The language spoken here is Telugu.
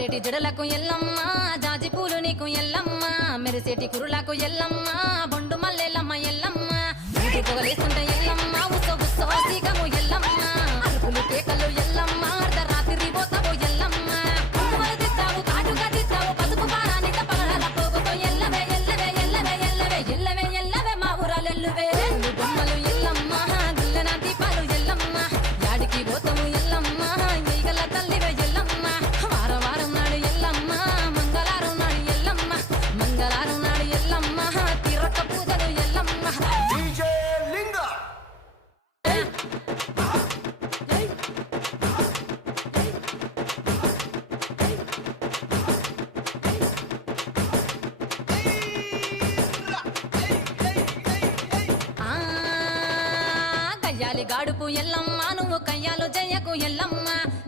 జారేటి జడలకు ఎల్లమ్మ జాజి పూలు నీకు ఎల్లమ్మ మెరిసేటి కురులకు ఎల్లమ్మ బొండు మల్లెలమ్మ ఎల్లమ్మ ఇంటి పొగలేస్తుంటే ఎల్లమ్మ ఉత్సవ ఉత్సవ సీకము ఎల్లమ్మ అరుపులు కేకలు ఎల్లమ్మ అర్ధరాత్రి పోతావు ఎల్లమ్మ పువ్వులు తిత్తావు కాటుగా తిత్తావు పసుపు పారానిత పగడాల పోగుతో ఎల్లవే ఎల్లవే ఎల్లవే ఎల్లవే ఎల్లవే ఎల్లవే మా ఊరాలెల్లువే బొమ్మలు ఎల్లమ్మ గుల్లెన దీపాలు ఎల్లమ్మ యాడికి పోతాము ఎల్లమ్మ ఈగల తల్లివే ఎల్లమ్మ వారం వారం నాడు ఎల్లమ్మ మంగళవారం నాడు ఎల్లమ్మ మంగళవారం నాడు ఎల్లమ్మ తిరక్క పూజలు ఎల్లమ్మ డీజే లింగ కయ్యాలి గాడుపు ఎల్లమ్మ నువ్వు కయ్యాలు జయ్యకు ఎల్లమ్మ